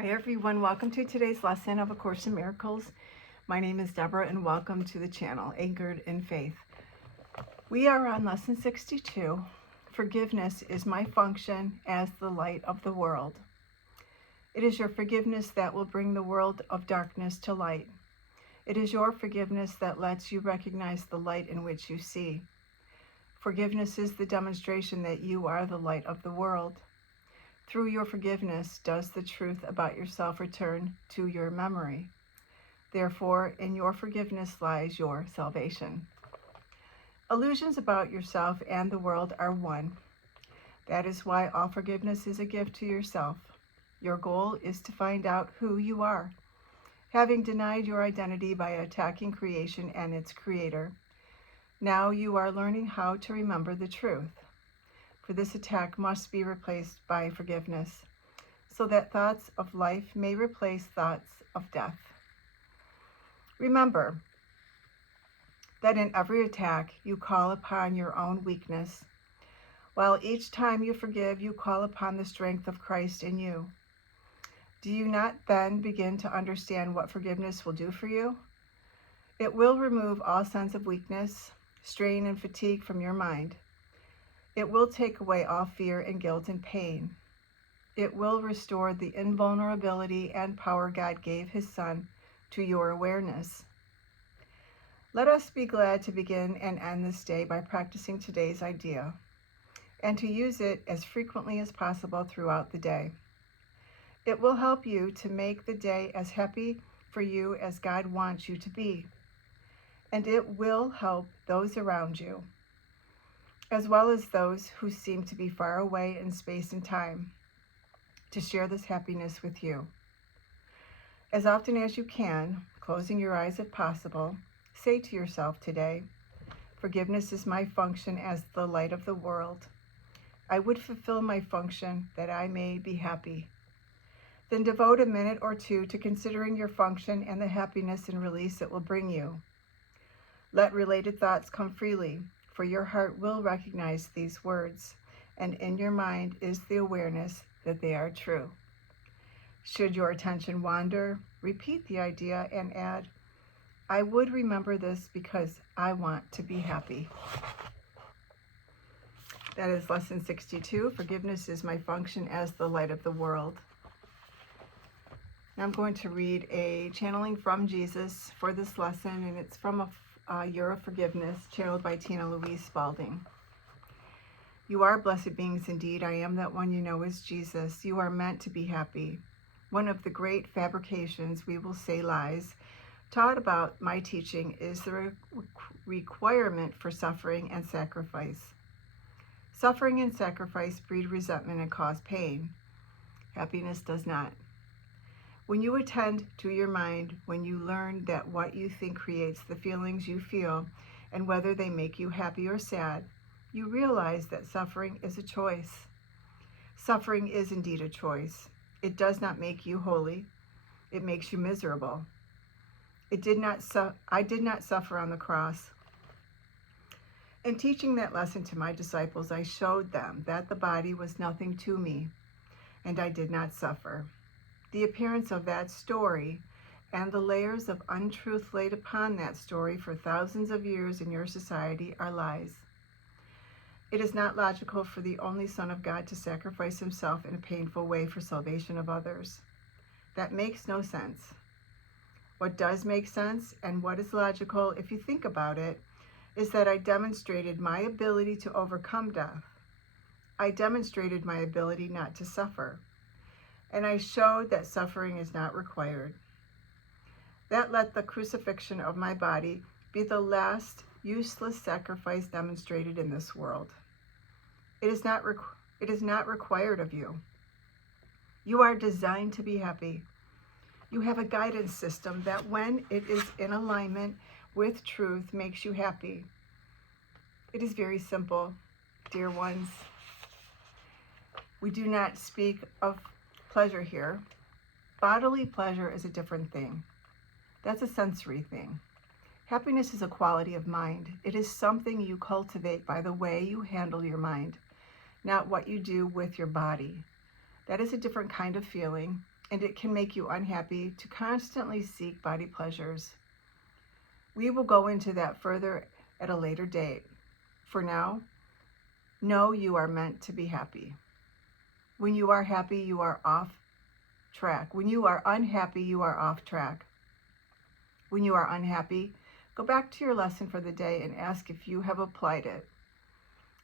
Hi everyone, welcome to today's lesson of A Course in Miracles. My name is Deborah and welcome to the channel, Anchored in Faith. We are on lesson 62. Forgiveness is my function as the light of the world. It is your forgiveness that will bring the world of darkness to light. It is your forgiveness that lets you recognize the light in which you see. Forgiveness is the demonstration that you are the light of the world. Through your forgiveness does the truth about yourself return to your memory. Therefore, in your forgiveness lies your salvation. Illusions about yourself and the world are one. That is why all forgiveness is a gift to yourself. Your goal is to find out who you are. Having denied your identity by attacking creation and its creator, now you are learning how to remember the truth. For this attack must be replaced by forgiveness, so that thoughts of life may replace thoughts of death. Remember that in every attack you call upon your own weakness, while each time you forgive you call upon the strength of Christ in you. Do you not then begin to understand what forgiveness will do for you? It will remove all sense of weakness, strain, and fatigue from your mind. It will take away all fear and guilt and pain. It will restore the invulnerability and power God gave His Son to your awareness. Let us be glad to begin and end this day by practicing today's idea, and to use it as frequently as possible throughout the day. It will help you to make the day as happy for you as God wants you to be, and it will help those around you, as well as those who seem to be far away in space and time, to share this happiness with you. As often as you can, closing your eyes if possible, say to yourself today, forgiveness is my function as the light of the world. I would fulfill my function that I may be happy. Then devote a minute or two to considering your function and the happiness and release it will bring you. Let related thoughts come freely, for your heart will recognize these words, and in your mind is the awareness that they are true. Should your attention wander, repeat the idea and add, I would remember this because I want to be happy. That is lesson 62. Forgiveness is my function as the light of the world. Now I'm going to read a channeling from Jesus for this lesson, and it's from a Year of Forgiveness, channeled by Tina Louise Spalding. You are blessed beings indeed. I am that one you know as Jesus. You are meant to be happy. One of the great fabrications, we will say lies, taught about my teaching is the requirement for suffering and sacrifice. Suffering and sacrifice breed resentment and cause pain. Happiness does not. When you attend to your mind, when you learn that what you think creates the feelings you feel and whether they make you happy or sad, you realize that suffering is a choice. Suffering is indeed a choice. It does not make you holy. It makes you miserable. I did not suffer on the cross. In teaching that lesson to my disciples, I showed them that the body was nothing to me, and I did not suffer. The appearance of that story and the layers of untruth laid upon that story for thousands of years in your society are lies. It is not logical for the only Son of God to sacrifice himself in a painful way for salvation of others. That makes no sense. What does make sense, and what is logical if you think about it, is that I demonstrated my ability to overcome death. I demonstrated my ability not to suffer. And I showed that suffering is not required. That let the crucifixion of my body be the last useless sacrifice demonstrated in this world. It is not required of you. You are designed to be happy. You have a guidance system that, when it is in alignment with truth, makes you happy. It is very simple, dear ones. We do not speak of pleasure here. Bodily pleasure is a different thing. That's a sensory thing. Happiness is a quality of mind. It is something you cultivate by the way you handle your mind, not what you do with your body. That is a different kind of feeling, and it can make you unhappy to constantly seek body pleasures. We will go into that further at a later date. For now, know you are meant to be happy. When you are happy, you are off track. When you are unhappy, you are off track. When you are unhappy, go back to your lesson for the day and ask if you have applied it.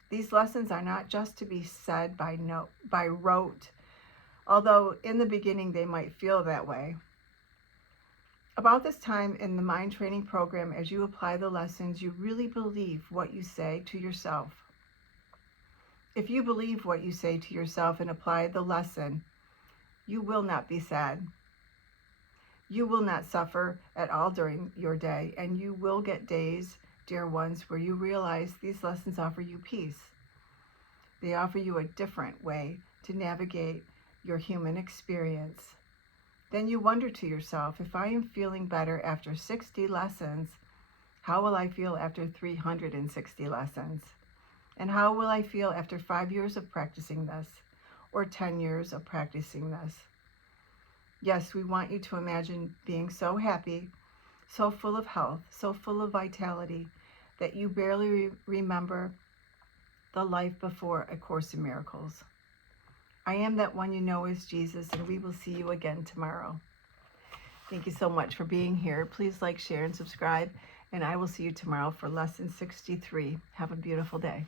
These lessons are not just to be said by rote, although in the beginning they might feel that way. About this time in the mind training program, as you apply the lessons, you really believe what you say to yourself. If you believe what you say to yourself and apply the lesson, you will not be sad. You will not suffer at all during your day, and you will get days, dear ones, where you realize these lessons offer you peace. They offer you a different way to navigate your human experience. Then you wonder to yourself, if I am feeling better after 60 lessons, how will I feel after 360 lessons? And how will I feel after 5 years of practicing this, or 10 years of practicing this? Yes, we want you to imagine being so happy, so full of health, so full of vitality, that you barely remember the life before A Course in Miracles. I am that one you know is Jesus, and we will see you again tomorrow. Thank you so much for being here. Please like, share, and subscribe, and I will see you tomorrow for Lesson 63. Have a beautiful day.